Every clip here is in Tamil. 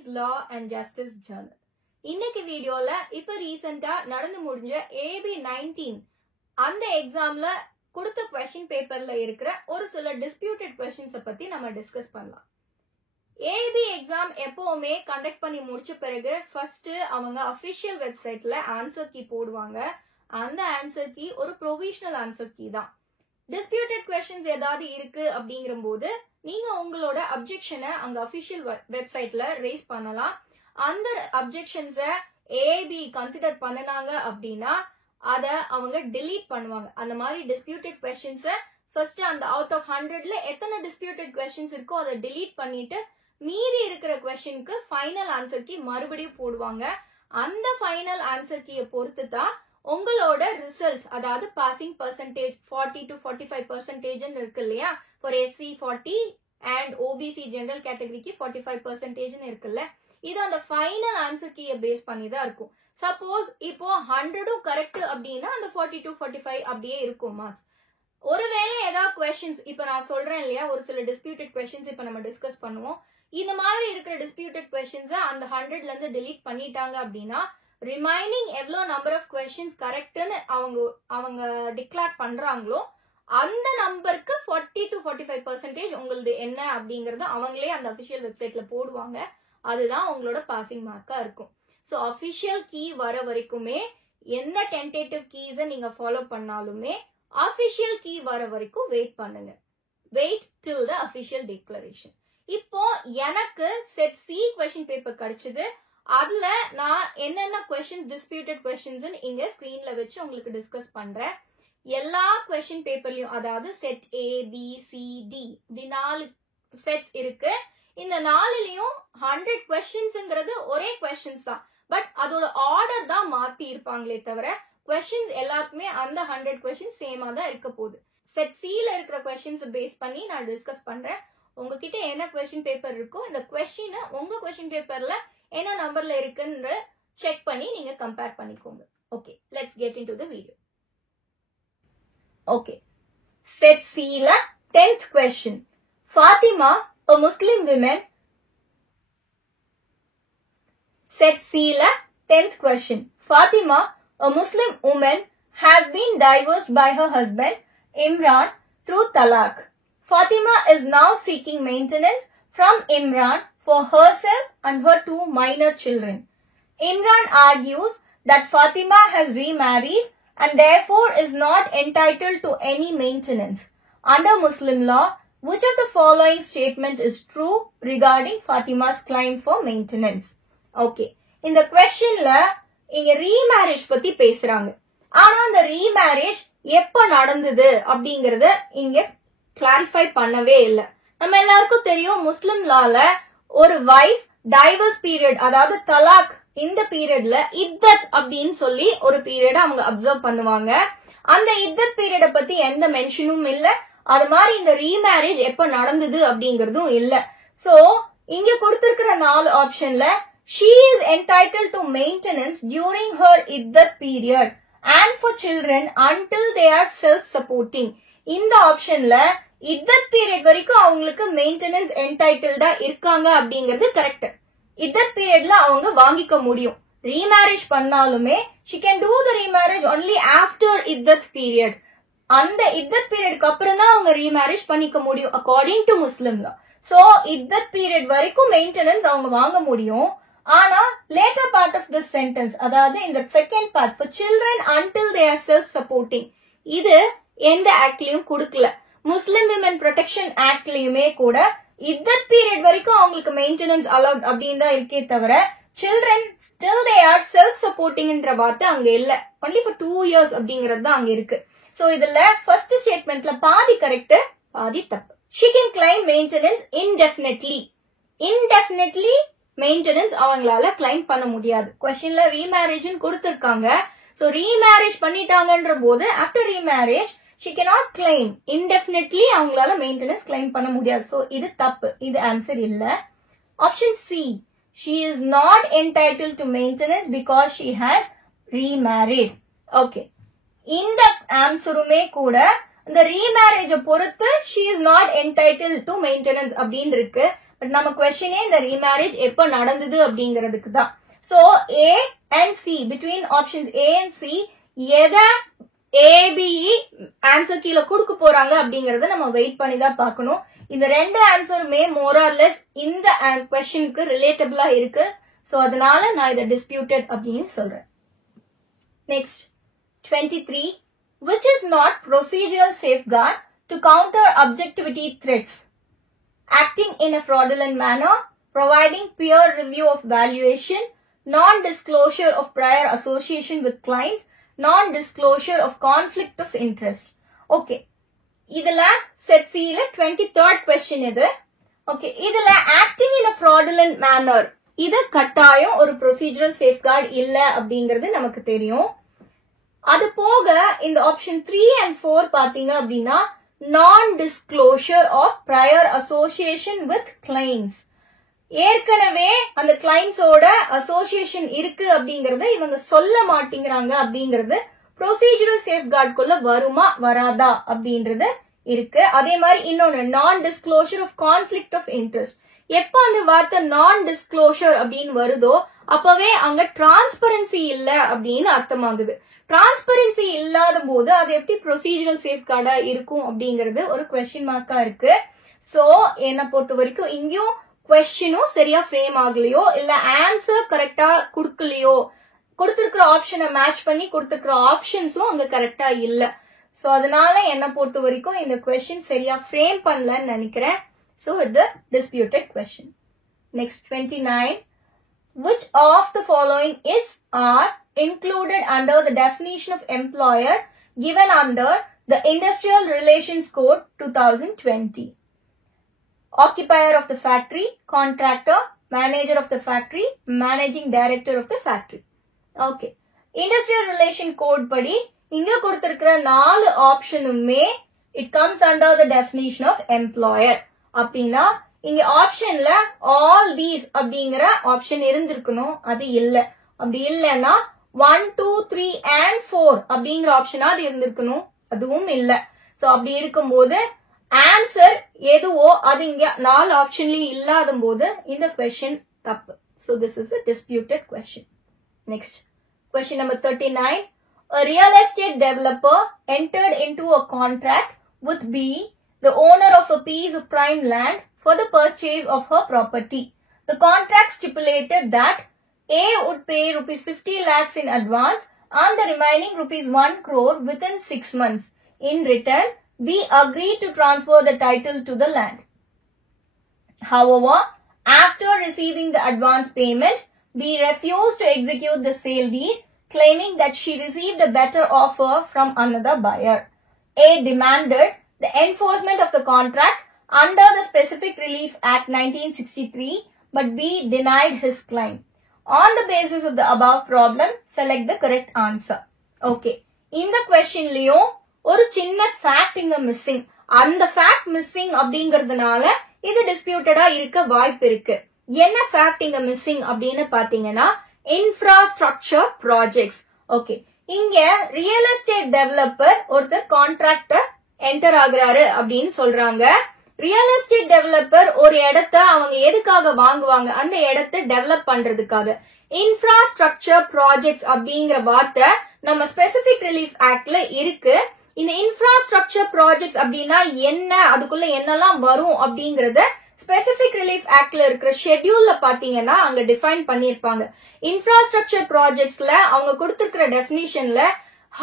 Economies, Law and Justice Journal. இன்னைக்கு வீடியோல இப்ப ரீசெண்டா நடந்து முடிஞ்ச AB19 அந்த எக்ஸாம்ல கொடுத்த क्वेश्चन பேப்பர்ல இருக்கிற ஒரு சில டிஸ்பியூட்டட் क्वेश्चंस பத்தி நம்ம டிஸ்கஸ் பண்ணலாம். AB எக்ஸாம் எப்பவுமே கண்டக்ட் பண்ணி முடிச்ச பிறகு ஃபர்ஸ்ட் அவங்க அபிஷியல் வெப்சைட்ல ஆன்சர் கீ போடுவாங்க. அந்த ஆன்சர் கீ ஒரு ப்ரொவிஷனல் ஆன்சர் கீ தான். டிஸ்பியூட்டட் क्वेश्चंस ஏதாவது இருக்கு அப்படிங்கும்போது நீங்க உங்களோட அப்ஜெக்ஷனை அங்க அபிஷியல் வெப்சைட்ல ரேஸ் பண்ணலாம். அந்த அப்ஜெக்ஷன்ஸை AB கன்சிடர் பண்ணனாங்க அப்படின்னா அத அவங்க delete பண்ணுவாங்க. அந்த மாதிரி டிஸ்பியூட்டட் क्वेश्चंஸை ஃபர்ஸ்ட் அந்த அவுட் ஆஃப் 100ல எத்தனை டிஸ்பியூட்டட் क्वेश्चंस இருக்கோ அதை delete பண்ணிட்டு மீதி இருக்கிற क्वेश्चनக்கு ஃபைனல் ஆன்சர் கீ மறுபடியும் போடுவாங்க. அந்த ஃபைனல் ஆன்சர் கீயை பொறுத்து தான் உங்களோட ரிசல்ட், அதாவது பாசிங் பர்சன்டேஜ் 40 to 45% இருக்கு இல்லையா, for SC 40 and OBC general கேட்டகரிக்கு 45% இருக்குல்ல, இது அந்த ஃபைனல் ஆன்சர் கீயை பேஸ் பண்ணி தான் இருக்கும். சப்போஸ் இப்போ 100ம் கரெக்ட் அப்படின்னா அந்த 40 to 45 அப்படியே இருக்கும் மார்க்ஸ். ஒருவேளை ஏதாவது கொஸ்டின்ஸ் இப்ப நான் சொல்றேன் இல்லையா, ஒரு சில டிஸ்பியூட்டட் கொஸ்டின்ஸ் இப்ப நம்ம டிஸ்கஸ் பண்ணுவோம். இந்த மாதிரி இருக்கிற டிஸ்பியூட்டட் கொஸ்டின்ஸ் அந்த 100ல இருந்து delete பண்ணிட்டாங்க அப்படின்னா ரிமைனிங் எவ்வளோ நம்பர் ஆஃப் கொஸ்டின்ஸ் கரெக்ட்னு அவங்க டிக்ளேர் பண்றாங்களோ அந்த நம்பருக்கு 40 to 45% உங்களது என்ன அப்படிங்கறது அவங்களே அந்த அபிஷியல் வெப்சைட்ல போடுவாங்க. அதுதான் உங்களோட பாசிங் மார்க்கா இருக்கும். ஸோ அபிஷியல் கீ வர வரைக்குமே எந்த டென்டேட்டிவ் கீஸை நீங்க ஃபாலோ பண்ணாலுமே அபிஷியல் கீ வர வரைக்கும் வெயிட் பண்ணுங்க. வெயிட் டில் த அபிஷியல் டிக்ளரேஷன். இப்போ எனக்கு செட் சி கொஸ்டின் பேப்பர் கிடைச்சது. அதுல நான் என்னென்ன கொஸ்டின் டிஸ்பியூட்டட் கொஸ்டின்ஸ் இங்க ஸ்கிரீன்ல வச்சு உங்களுக்கு டிஸ்கஸ் பண்றேன். எல்லா கொஸ்டின் பேப்பர்லயும், அதாவது set A B C D இப்படி 4 செட்ஸ் இருக்கு. இந்த 4லயும் 100 கொஸ்டின்ஸ்ங்கிறது ஒரே கொஸ்டின்ஸ் தான், பட் அதோட ஆர்டர் தான் மாத்தி இருப்பாங்களே தவிர கொஸ்டின்ஸ் எல்லாருக்குமே அந்த 100 கொஸ்டின்ஸ் சேமா தான் இருக்க போகுது. செட் சில இருக்கிற கொஸ்டின்ஸ் பேஸ் பண்ணி நான் டிஸ்கஸ் பண்றேன். உங்ககிட்ட என்ன கொஸ்டின் பேப்பர் இருக்கோ இந்த கொஸ்டினை உங்க கொஸ்டின் பேப்பர்ல என்ன நம்பர்ல இருக்குன்னு செக் பண்ணி நீங்க கம்பேர் பண்ணிக்கோங்க. Okay, let's get into the video. Okay, set C ல 10th question. Fatima, a Muslim woman. Set C ல 10th question. Fatima, a Muslim woman, has been divorced by her husband Imran through talaq. Fatima is now seeking maintenance from Imran for herself and her 2 minor children. Imran argues that Fatima has remarried and therefore is not entitled to any maintenance. Under Muslim law, which of the following statement is true regarding Fatima's claim for maintenance? Okay, in the question la inga remarriage பத்தி பேசுறாங்க. ஆனா அந்த remarriage எப்ப நடந்தது அப்படிங்கறத இங்க கிளாரிஃபை பண்ணவே இல்லை. நம்ம எல்லாருக்கும் தெரியும் முஸ்லிம் லால ஒரு வைஃப் டைவர்ஸ் பீரியட், அதாவது தலாக், இந்த பீரியட்ல இத்தத் அப்படின்னு சொல்லி ஒரு பீரியட் அவங்க அப்சர்வ் பண்ணுவாங்க. அந்த இத்தத் பீரியட பத்தி எந்த மென்ஷனும் இல்ல. அது மாதிரி இந்த ரீமேரேஜ் எப்ப நடந்தது அப்படிங்கறதும் இல்ல. சோ இங்க கொடுத்திருக்கிற 4 ஆப்ஷன்ல she is entitled to maintenance during her iddat period and for children until they are self-supporting. இந்த ஆப்ஷன்ல இத்தத் பீரியட் வரைக்கும் அவங்களுக்கு மெயின்டெனன்ஸ் என்டைட்டில்டா இருக்காங்க அப்படிங்கிறது கரெக்ட். இத்தத் பீரியட்ல அவங்க வாங்கிக்க முடியும். ரீமேரேஜ் பண்ணாலுமே she can do the remarriage only after இத்தத் பீரியட். அந்த இத்தத் பீரியட்க்கு அப்புறம் தான் அவங்க ரீமேரேஜ் பண்ணிக்க முடியும் according to Muslim law. So இத்தத் பீரியட் வரைக்கும் மெயின்டெனன்ஸ் அவங்க வாங்க முடியும். ஆனா later part of this sentence, அதாவது இந்த second part for children until they are self-supporting, இது எந்த ஆக்ட்லயும் கொடுக்கல. முஸ்லிம் விமன் ப்ரொடெக்ஷன் ஆக்ட்லயுமே கூட இத்தத் பீரியட் வரைக்கும் அவங்களுக்கு மெயின்டெனன்ஸ் அலவுட் அப்படின்னு தான் இருக்கே தவிர children still they are self சப்போர்ட்டிங்ன்ற வார்த்தை அங்க இல்ல. ஒன்லி ஃபார் 2 years அப்படிங்கறது தான் அங்க இருக்கு. சோ இதுல ஃபர்ஸ்ட் ஸ்டேட்மெண்ட்ல பாதி கரெக்ட், பாதி தப்பு. she can claim maintenance indefinitely. indefinitely maintenance அவங்களால கிளைம் பண்ண முடியாது. கொஸ்டின்ல ரீமேரேஜ்னு கொடுத்திருக்காங்க. சோ ரீமேரேஜ் பண்ணிட்டாங்கன்ற போது after remarriage she cannot claim indefinitely. அவங்களால மெயின்டெனன்ஸ் கிளைம் பண்ண முடியாது. சோ இது தப்பு, இது ஆன்சர் இல்ல. Option C, she is not entitled to maintenance because she has remarried. Okay, இந்த ஆன்சருமே கூட இந்த ரீமேரேஜ பொறுத்து she is not entitled to maintenance அப்படின்னு இருக்கு. பட் நம்ம கொஸ்டினே இந்த ரீமேரேஜ் எப்ப நடந்தது அப்படிங்கிறதுக்கு தான். So A and C, between options A and C, எதை ABE ஆன்சர் கீழே கொடுக்க போறாங்க அப்படிங்கறத நம்ம வெயிட் பண்ணி தான் பார்க்கணும். இந்த ரெண்டு ஆன்சருமே மோர் ஆர் லெஸ் இந்த கொஸ்டினுக்கு ரிலேட்டபிளா இருக்கு. சோ அதனால நான் இதை டிஸ்பியூட்டட் அப்படின்னு சொல்றேன். Next 23, which is not procedural safeguard to counter objectivity threats, acting in a fraudulent manner, providing peer review of valuation, non-disclosure of prior association with clients, non-disclosure of conflict of interest. Okay. இதுல set C ல 23rd question இது. Okay. இதுல acting in a fraudulent manner, இது கட்டாயம் ஒரு procedural safeguard இல்ல அப்படிங்கிறது நமக்கு தெரியும். அது போக இந்த option 3 and 4 பாத்தீங்க அப்படின்னா non-disclosure of prior association with clients. ஏற்கனவே அந்த கிளைண்ட்ஸோட அசோசியேஷன் இருக்கு அப்படிங்கறத இவங்க சொல்ல மாட்டேங்கிறாங்க அப்படிங்கறது ப்ரொசீஜரல் சேஃப்கார்டுக்குள்ள வருமா வராதா அப்படின்றது இருக்கு. அதே மாதிரி இன்னொன்னு நான் disclosure of conflict of interest. எப்ப அந்த வார்த்தை நான் டிஸ்க்ளோஷர் அப்படின்னு வருதோ அப்பவே அங்க டிரான்ஸ்பரன்சி இல்ல அப்படின்னு அர்த்தமாகுது. டிரான்ஸ்பரன்சி இல்லாத போது அது எப்படி ப்ரொசீஜரல் சேஃப்கார்டா இருக்கும் அப்படிங்கறது ஒரு கொஸ்டின் மார்க்கா இருக்கு. சோ என்ன பொறுத்த வரைக்கும் இங்கேயும் கொஸ்டினும் சரியா ஃப்ரேம் ஆகலையோ இல்ல ஆன்சர் கரெக்டா கொடுக்கலையோ, கொடுத்திருக்கிற ஆப்ஷனை மேட்ச் பண்ணி கொடுத்திருக்கிற ஆப்ஷன்ஸும் அங்க கரெக்டா இல்ல. சோ அதனால என்ன பொறுத்த வரைக்கும் இந்த கொஸ்டின் சரியா ஃப்ரேம் பண்ணலன்னு நினைக்கிறேன். சோ இது disputed question. Next 29, which of the following is or included under the definition of employer given under the Industrial Relations Code 2020? Occupier of the factory, contractor, manager of the factory, managing director of the factory. Okay. Industrial Relation Code படி இங்க கொடுத்திருக்கிற 4 ஆப்ஷனுமே it comes under the definition of employer. அப்படின்னா இங்க ஆப்ஷன்ல all these அப்படிங்கிற ஆப்ஷன் இருந்திருக்கணும், அது இல்ல. அப்படி இல்லைன்னா 1, 2, 3 and 4 அப்படிங்கிற ஆப்ஷனா அது இருந்திருக்கணும், அதுவும் இல்ல. சோ அப்படி இருக்கும்போது ஆன்சர் எதுவோ அது இங்க 4 ஆப்ஷன்லயும் இல்லாத போது இந்த கொஸ்டின் தப்பு. So this is a disputed question. Next, question number 39. A real estate developer entered into a contract with B, the owner of a piece of prime land, for the purchase of her property. The contract stipulated that A would pay rupees 50 lakhs in advance and the remaining rupees 1 crore within 6 months. In return, B agreed to transfer the title to the land. However, after receiving the advance payment, B refused to execute the sale deed, claiming that she received a better offer from another buyer. A demanded the enforcement of the contract under the Specific Relief Act 1963, but B denied his claim. On the basis of the above problem, select the correct answer. Okay. In the question லியும் ஒரு சின்ன ஃபேக்ட் இங்க மிஸ்ஸிங். அந்த ஃபேக்ட் மிஸ்ஸிங் அப்படிங்கறதுனால இது டிஸ்பியூட்டடா இருக்க வாய்ப்பு இருக்கு. என்ன ஃபேக்ட் இங்க மிஸ்ஸிங் அப்படின்னு பாத்தீங்கன்னா இன்ஃப்ராஸ்ட்ரக்சர் ப்ராஜெக்ட்ஸ். ஓகே, இங்க ரியல் எஸ்டேட் டெவலப்பர் ஒருத்தர் கான்ட்ராக்டர் என்டர் ஆகுறாரு அப்படின்னு சொல்றாங்க. ரியல் எஸ்டேட் டெவலப்பர் ஒரு இடத்த அவங்க எதுக்காக வாங்குவாங்க? அந்த இடத்தை டெவலப் பண்றதுக்காக. இன்ஃப்ராஸ்ட்ரக்சர் ப்ராஜெக்ட்ஸ் அப்படிங்கிற வார்த்தை நம்ம ஸ்பெசிபிக் ரிலீஃப் ஆக்ட்ல இருக்கு. இந்த இன்ஃப்ராஸ்ட்ரக்சர் ப்ராஜெக்ட்ஸ் அப்படின்னா என்ன, அதுக்குள்ள என்னெல்லாம் வரும் அப்படிங்கறத ஸ்பெசிபிக் ரிலீஃப் ஆக்ட்ல இருக்கிற ஷெட்யூல்ல பாத்தீங்கன்னா அங்க டிஃபைன் பண்ணிருப்பாங்க. இன்ஃப்ராஸ்ட்ரக்சர் ப்ராஜெக்ட்ஸ்ல அவங்க கொடுத்திருக்கிற டெபினிஷன்ல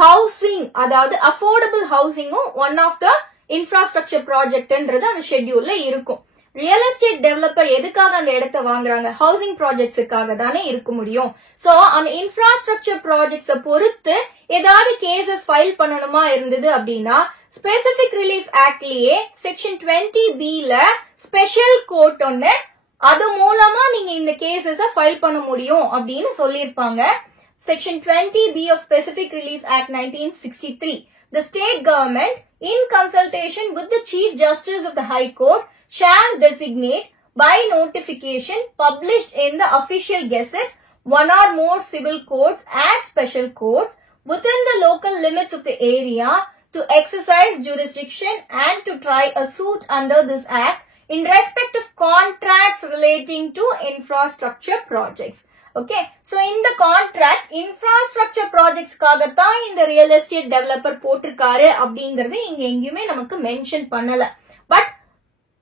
ஹவுசிங், அதாவது அஃபோர்டபிள் ஹவுசிங்கும் ஒன் ஆஃப் த இன்ஃப்ராஸ்ட்ரக்சர் ப்ராஜெக்ட்ன்றது அந்த ஷெட்யூல்ல இருக்கும். ரியல் எஸ்டேட் டெவலப்பர் எதுக்காக அந்த இடத்தை வாங்குறாங்க? ஹவுசிங் ப்ராஜெக்ட்ஸுக்காக தானே இருக்க முடியும். சோ அந்த இன்ஃப்ராஸ்ட்ரக்சர் ப்ராஜெக்ட்ஸ பொறுத்து ஏதாவது கேசஸ் ஃபைல் பண்ணணுமா இருந்தது அப்படின்னா ஸ்பெசிபிக் ரிலீஃப் ஆக்ட்லயே செக்ஷன் 20B ஸ்பெஷல் கோர்ட் ஒன்னு, அது மூலமா நீங்க இந்த கேசஸ ஃபைல் பண்ண முடியும் அப்படின்னு சொல்லியிருப்பாங்க. Section 20B of Specific Relief Act 1963. The state government, in consultation with the Chief Justice of the High Court, shall designate by notification published in the official gazette one or more civil courts as special courts within the local limits of the area to exercise jurisdiction and to try a suit under this act in respect of contracts relating to infrastructure projects. Okay, so in the contract infrastructure projects காகத்தான் இந்த real estate developer போட்டிருக்காரு அப்படிங்கறது இங்க எங்கயுமே நமக்கு மென்ஷன் பண்ணல. பட்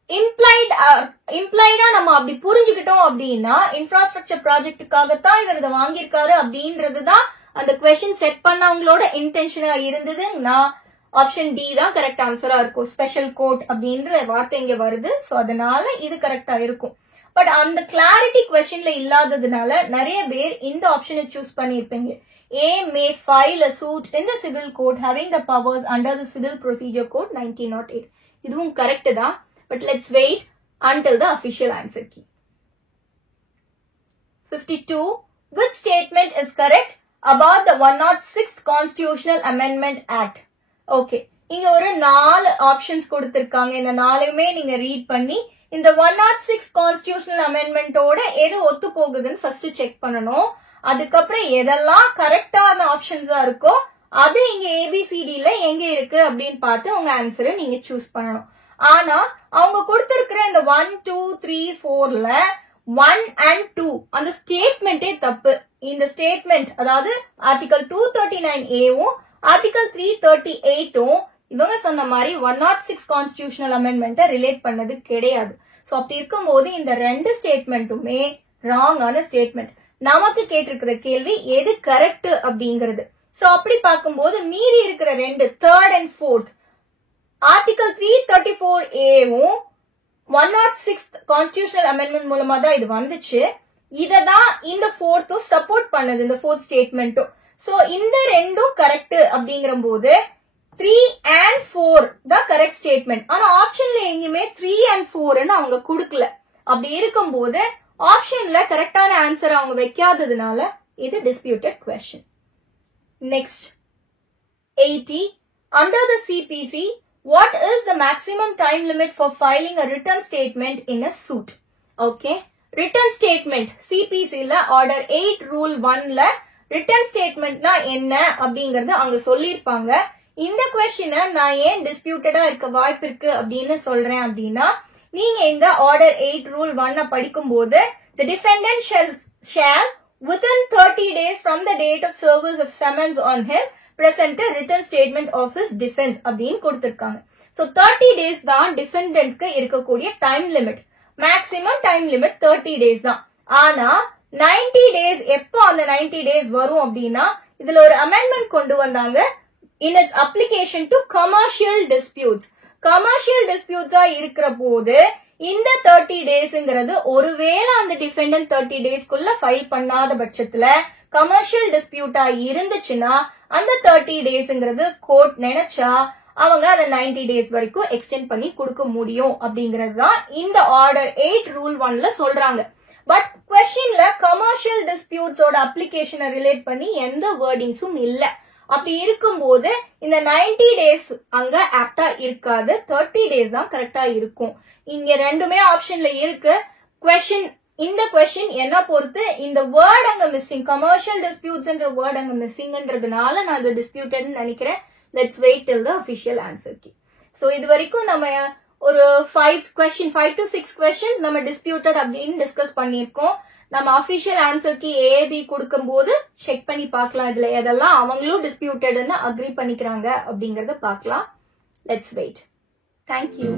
இம்ப்ளைடா நம்ம அப்படி புரிஞ்சுக்கிட்டோம் அப்படின்னா இன்ஃப்ராஸ்ட்ரக்சர் ப்ராஜெக்டுக்காகத்தான் இவர் இதை வாங்கியிருக்காரு அப்படின்றதுதான் அந்த கொஸ்டின் செட் பண்ணவங்களோட இன்டென்ஷனா இருந்ததுன்னா ஆப்ஷன் டி தான் கரெக்ட் ஆன்சரா இருக்கும். ஸ்பெஷல் கோர்ட் அப்படின்ற வார்த்தை இங்க வருது. சோ அதனால இது கரெக்டா இருக்கும். பட் அந்த கிளாரிட்டி கொஸ்டின்ல இல்லாததுனால நிறைய பேர் இந்த ஆப்ஷனை சூஸ் பண்ணிருப்பீங்க. A may file a suit in the civil court having the powers under the Civil Procedure Code 1908. இதுவும் கரெக்ட் தான். But let's wait until the official answer key. 52. Which statement is correct about the 106th Constitutional Amendment Act? Okay. இங்க ஒரு 4 ஆப்ஷன்ஸ் கொடுத்திருக்காங்க. இந்த 4மே நீங்க ரீட் பண்ணி இந்த 106 Constitutional Amendment ஓட எது ஒத்து போகுதுன்னு ஃபர்ஸ்ட் செக் பண்ணணும். அதுக்கப்புறம் எதெல்லாம் கரெக்டான ஆப்ஷன்ஸா இருக்கோ அது இங்க ABCDல எங்க இருக்கு அப்படின்னு பார்த்து உங்க ஆன்சரை நீங்க சூஸ் பண்ணணும். ஆனா அவங்க கொடுத்திருக்கிற இந்த 1, 2, 3, 4ல 1 and 2 அந்த ஸ்டேட்மெண்டே தப்பு. இந்த ஸ்டேட்மெண்ட் அதாவது ஆர்டிகல் 239A ஆர்டிகல் 338 இவங்க சொன்ன மாதிரி 106 கான்ஸ்டிடியூஷனல் அமெண்ட்மெண்ட்டை ரிலேட் பண்ணது கிடையாது. சோ அப்படி இருக்கும்போது இந்த 2 ஸ்டேட்மெண்ட்டுமே ராங்கான ஸ்டேட்மெண்ட். நமக்கு கேட்டிருக்கிற கேள்வி எது கரெக்ட் அப்படிங்கிறது. சோ அப்படி பார்க்கும்போது மீறி இருக்கிற 2 3rd and 4th article 334A 106th constitutional amendment மூலமா தான் இது வந்துச்சு. இததான் இந்த 4th சப்போர்ட் பண்ணது, இந்த 4th ஸ்டேட்மெண்ட்டும். சோ இந்த 2ம் கரெக்ட் அப்படிங்கிற போது 3 and 4 தான் கரெக்ட் ஸ்டேட்மெண்ட். ஆனா ஆப்ஷன்ல எங்கேயுமே 3 and 4 அவங்க கொடுக்கல. அப்படி இருக்கும்போது ஆப்ஷன்ல கரெக்டான ஆன்சர் அவங்க வைக்காததுனால இது disputed question. Next 80. Under the CPC, what is the maximum time limit for filing a written statement in a suit? Okay. Written statement CPC ல Order 8 Rule 1ல written statement na என்ன அப்படிங்கறது அங்க சொல்லிருப்பாங்க. இந்த கொஸ்டினை நான் ஏன் டிஸ்பியூட்டடா இருக்க வாய்ப்பு இருக்கு அப்படின்னு சொல்றேன் அப்படின்னா நீங்க இந்த Order 8 Rule 1 படிக்கும்போது the defendant shall within 30 days from the date of service of summons on him present a written statement of his defense அப்படின்னு கொடுத்திருக்காங்க. So 30 days தான் டிஃபெண்டன்ட்க்கு இருக்கக்கூடிய time limit. Maximum time limit 30 days தான். ஆனா 90 days எப்போ அந்த 90 days வரும் அப்படின்னா இதுல ஒரு அமெண்ட்மெண்ட் கொண்டு வந்தாங்க. In its application to commercial disputes. Commercial disputes இருக்கிற போது இந்த 30 daysங்கிறது ஒருவேளை அந்த டிஃபெண்டன்ட் 30 daysக்குள்ள ஃபைல் பண்ணாத பட்சத்துல கமர்ஷியல் டிஸ்பியூட்டா இருந்துச்சுன்னா அந்த 30 daysங்கிறது கோர்ட் நினைச்சா அவங்க அதை 90 days வரைக்கும் எக்ஸ்டெண்ட் பண்ணி கொடுக்க முடியும் அப்படிங்கிறது தான் இந்த ஆர்டர் 8 ரூல் 1ல சொல்றாங்க. பட் கொஸ்டின்ல கமர்ஷியல் டிஸ்பியூட்ஸோட அப்ளிகேஷனை ரிலேட் பண்ணி எந்த வேர்டிங்ஸும் இல்ல. அப்படி இருக்கும்போது இந்த 90 days அங்க ஆப்டா இருக்காது. 30 days தான் கரெக்டா இருக்கும். இங்க ரெண்டுமே ஆப்ஷன்ல இருக்கு. இந்த கொஸ்டின் என்ன பொறுத்து இந்த வேர்ட் அங்க மிஸ்ஸிங், கமர்ஷியல் டிஸ்பியூட்ஸ்ன்ற வேர்ட் அங்க மிஸ்ஸிங்ன்றதுனால நான் இது டிஸ்பியூட்டட்னு நினைக்கிறேன். Let's wait till the official answer key. So இது வரைக்கும் நம்ம ஒரு 5 to 6 questions நம்ம டிஸ்பியூட்டட் அப்படின்னு டிஸ்கஸ் பண்ணிருக்கோம். நம்ம அஃபிஷியல் ஆன்சர் கீ ஏபி கொடுக்கும் போது செக் பண்ணி பார்க்கலாம் இதுல எதெல்லாம் அவங்களும் டிஸ்பியூட்டட்னு அக்ரி பண்ணிக்கிறாங்க அப்படிங்கறத பார்க்கலாம். Let's wait. தேங்க்யூ.